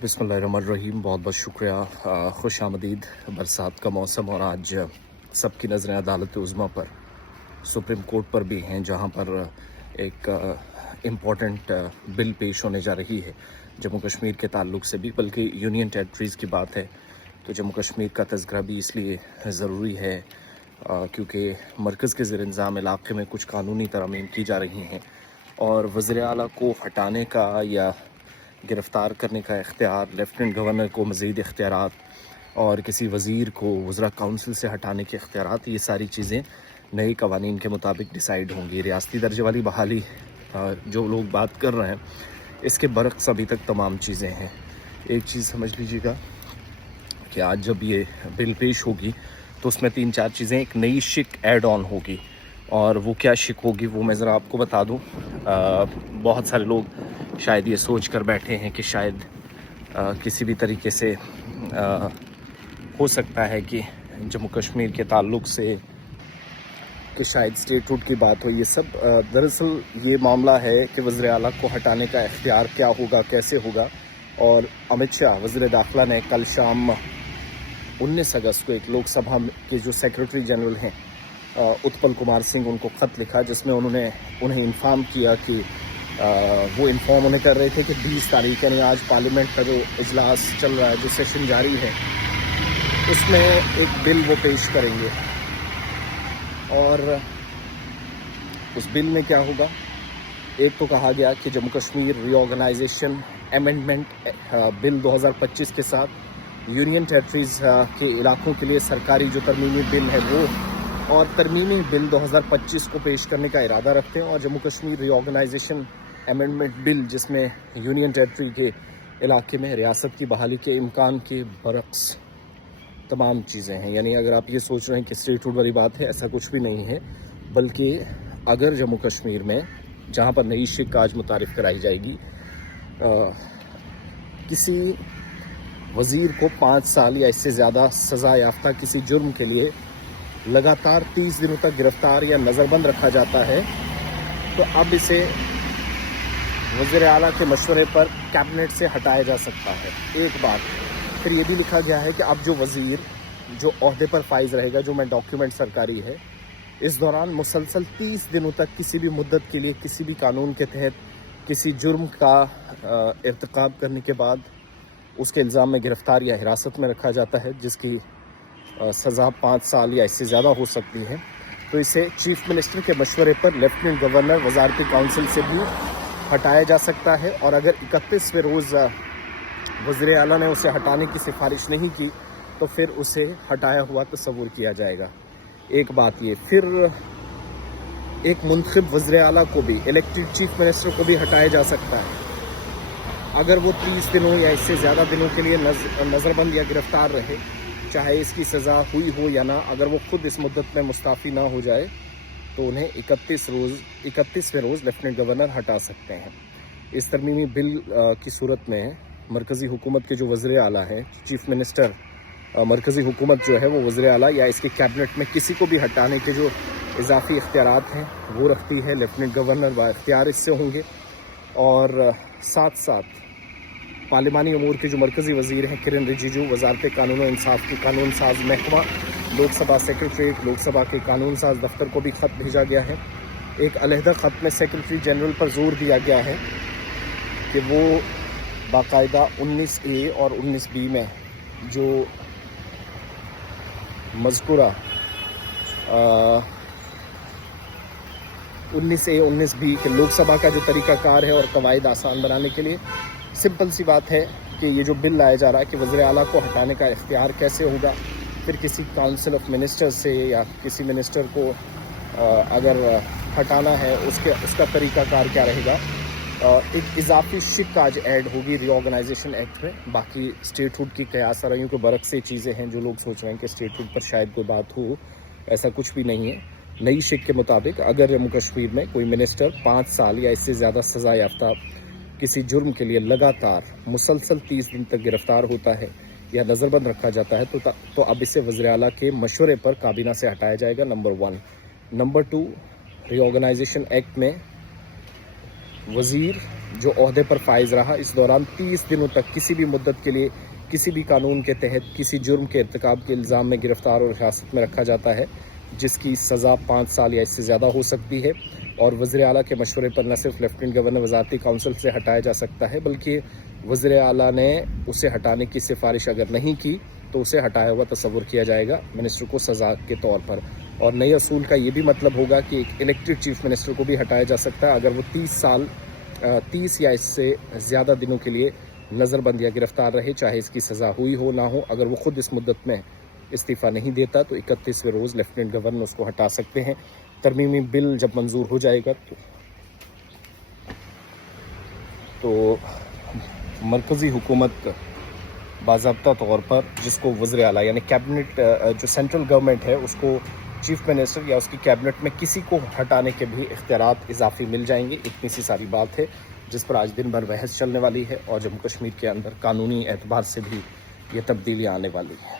बिस्मिल्लाहिर्रहमानिर्रहीम। बहुत बहुत शुक्रिया। खुश आमदीद। बरसात का मौसम और आज सबकी नज़रें अदालत उज़्मा पर, सुप्रीम कोर्ट पर भी हैं, जहां पर एक इम्पॉर्टेंट बिल पेश होने जा रही है जम्मू कश्मीर के ताल्लुक से भी, बल्कि यूनियन टेरिटरीज़ की बात है तो जम्मू कश्मीर का तज़किरा भी इसलिए ज़रूरी है क्योंकि मरकज़ के ज़ेर इंतज़ाम इलाक़े में कुछ कानूनी तरमीम की जा रही हैं और वज़ीर आला को हटाने का या गिरफ़्तार करने का इख्तियार, लेफ्टिनेंट गवर्नर को मज़ीद इख्तियारात और किसी वज़ीर को वज़रा काउंसिल से हटाने के इख्तियारात, ये सारी चीज़ें नए कवानीन के मुताबिक डिसाइड होंगी। रियासती दर्जे वाली बहाली जो लोग बात कर रहे हैं, इसके बरक्स अभी तक तमाम चीज़ें हैं। एक चीज़ समझ लीजिएगा कि आज जब ये बिल पेश होगी तो उसमें 3-4 चीज़ें, एक नई शिक ऐड ऑन होगी और वो क्या शिक होगी वो मैं ज़रा आपको बता दूं। बहुत सारे लोग शायद ये सोच कर बैठे हैं कि शायद किसी भी तरीके से हो सकता है कि जम्मू कश्मीर के ताल्लुक से कि शायद स्टेटहुड की बात हो। ये सब दरअसल ये मामला है कि वज़ीर आला को हटाने का इख्तियार क्या होगा, कैसे होगा। और अमित शाह वज़ीर दाखिला ने कल शाम 19 अगस्त को एक लोकसभा के जो सेक्रेटरी जनरल हैं उत्पल कुमार सिंह, उनको ख़त लिखा जिसमें उन्हें इन्फॉर्म किया कि वो इन्फॉर्म उन्हें कर रहे थे कि 20 तारीख यानी आज पार्लियामेंट का जो इजलास चल रहा है, जो सेशन जारी है, उसमें एक बिल वो पेश करेंगे। और उस बिल में क्या होगा, एक तो कहा गया कि Jammu Kashmir reorganisation amendment bill 2025 के साथ यूनियन टेरिटरीज़ के इलाकों के लिए सरकारी जो तरमीमी बिल है वो और तरमीमी बिल 2025 को पेश करने का इरादा रखते हैं। और Jammu Kashmir reorganisation amendment bill, जिसमें यूनियन टेरिटरी के इलाके में रियासत की बहाली के इम्कान के बरक्स तमाम चीज़ें हैं। यानी अगर आप ये सोच रहे हैं कि स्टेटहुड वाली बात है, ऐसा कुछ भी नहीं है, बल्कि अगर जम्मू कश्मीर में जहाँ पर नई शिक आज मुतारिफ़ कराई जाएगी, किसी वज़ीर को 5 साल या इससे ज़्यादा सज़ा याफ्ता किसी जुर्म के लिए लगातार 30 दिनों तक गिरफ़्तार या नज़रबंद रखा जाता है, तो अब इसे वज़ीर आला के मशवरे पर कैबिनेट से हटाया जा सकता है। एक बात। फिर ये भी लिखा गया है कि अब जो वज़ीर जो ओहदे पर फाइज रहेगा, जो मैं डॉक्यूमेंट सरकारी है, इस दौरान मुसलसल 30 दिनों तक किसी भी मुद्दत के लिए किसी भी कानून के तहत किसी जुर्म का इर्तिकाब करने के बाद उसके इल्ज़ाम में गिरफ़्तार या हिरासत में रखा जाता है, जिसकी सज़ा 5 साल या इससे ज़्यादा हो सकती है। तो इसे चीफ मिनिस्टर के मशवरे पर लेफ्टिनेंट गवर्नर वज़ारती काउंसिल से भी हटाया जा सकता है। और अगर 31वें रोज़ वज़ीर आला ने उसे हटाने की सिफारिश नहीं की तो फिर उसे हटाया हुआ तस्वुर किया जाएगा। एक बात ये। फिर एक मुंतखब वज़ीर आला को भी, इलेक्टेड चीफ मिनिस्टर को भी हटाया जा सकता है अगर वो 30 दिनों या इससे ज़्यादा दिनों के लिए नज़रबंद या गिरफ़्तार रहे, चाहे इसकी सज़ा हुई हो या ना। अगर वो खुद इस मुद्दत में मुस्ताफ़ी ना हो जाए तो उन्हें 31वें रोज़ लेफ्टिनेंट गवर्नर हटा सकते हैं। इस तरमीमी बिल की सूरत में मरकज़ी हुकूमत के जो वज़ीर आला हैं, चीफ मिनिस्टर, मरकज़ी हुकूमत जो है वो वज़ीर आला या इसकी कैबिनेट में किसी को भी हटाने के जो इजाफ़ी इख्तियारात हैं वो रखती है। लेफ्टिनेंट गवर्नर बाइख्तियार इससे होंगे। और साथ साथ पार्लिमानी अमूर के जो मरकज़ी वज़ीर हैं किरण रिजिजू, वज़ारत कानून और इंसाफ की कानून साज महकमा, लोकसभा सेक्रेटरीट, लोकसभा के कानून साज दफ्तर को भी ख़त भेजा गया है। एक अलहदा ख़त में सेक्रेटरी जनरल पर जोर दिया गया है कि वो बाकायदा 19A और 19B में जो मज़कूरा 19A 19B के लोकसभा का जो तरीक़ाकार है और कवायद आसान बनाने के लिए, सिंपल सी बात है कि ये जो बिल लाया जा रहा है कि वज़ीर आला को हटाने का इख्तियार कैसे होगा, फिर किसी काउंसिल ऑफ मिनिस्टर से या किसी मिनिस्टर को अगर हटाना है उसका तरीक़ाकार क्या रहेगा। एक इजाफी शिक आज ऐड होगी रीऑर्गेनाइजेशन एक्ट में। बाकी स्टेटहुड की कयास आराइयों के बरक्स से चीज़ें हैं जो लोग सोच रहे हैं कि स्टेटहुड पर शायद कोई बात हो, ऐसा कुछ भी नहीं है। नई शिक के मुताबिक अगर जम्मू कश्मीर में कोई मिनिस्टर 5 साल या इससे ज़्यादा सज़ा याफ्ता किसी जुर्म के लिए लगातार मुसलसल 30 दिन तक गिरफ़्तार होता है या नज़रबंद रखा जाता है तो अब इसे वज़ीर आला के मशवरे पर काबीना से हटाया जाएगा, नंबर 1। नंबर 2, रीऑर्गेनाइजेशन एक्ट में वज़ीर جو عہدے پر فائز رہا اس دوران 30 دنوں تک کسی بھی مدت کے لیے کسی بھی قانون کے تحت کسی جرم کے ارتکاب کے الزام میں گرفتار اور حراست میں رکھا جاتا ہے، جس کی سزا 5 سال یا اس سے زیادہ ہو سکتی ہے، اور وزیر اعلیٰ کے مشورے پر نہ صرف لیفٹیننٹ گورنر وزارتی کونسل سے ہٹایا جا سکتا ہے بلکہ وزیر اعلیٰ نے اسے ہٹانے کی سفارش اگر نہیں کی تو اسے ہٹایا ہوا تصور کیا جائے گا منسٹر کو سزا کے طور پر۔ اور نئے اصول کا یہ بھی مطلب ہوگا کہ ایک الیکٹڈ چیف منسٹر کو بھی ہٹایا جا سکتا ہے اگر وہ 30 یا اس سے زیادہ دنوں کے لیے نظر بند یا گرفتار رہے، چاہے اس کی سزا ہوئی ہو نہ ہو۔ اگر وہ خود اس مدت میں استعفیٰ نہیں دیتا تو 31ویں روز لیفٹیننٹ گورنر اس کو ہٹا سکتے ہیں۔ ترمیمی بل جب منظور ہو جائے گا تو مرکزی حکومت باضابطہ طور پر جس کو وزیر اعلیٰ یعنی کیبنٹ جو سینٹرل گورنمنٹ ہے اس کو چیف منسٹر یا اس کی کیبنٹ میں کسی کو ہٹانے کے بھی اختیارات اضافی مل جائیں گے۔ اتنی سی ساری بات ہے جس پر آج دن بھر بحث چلنے والی ہے، اور جموں کشمیر کے اندر قانونی اعتبار سے بھی یہ تبدیلیاں آنے والی ہیں۔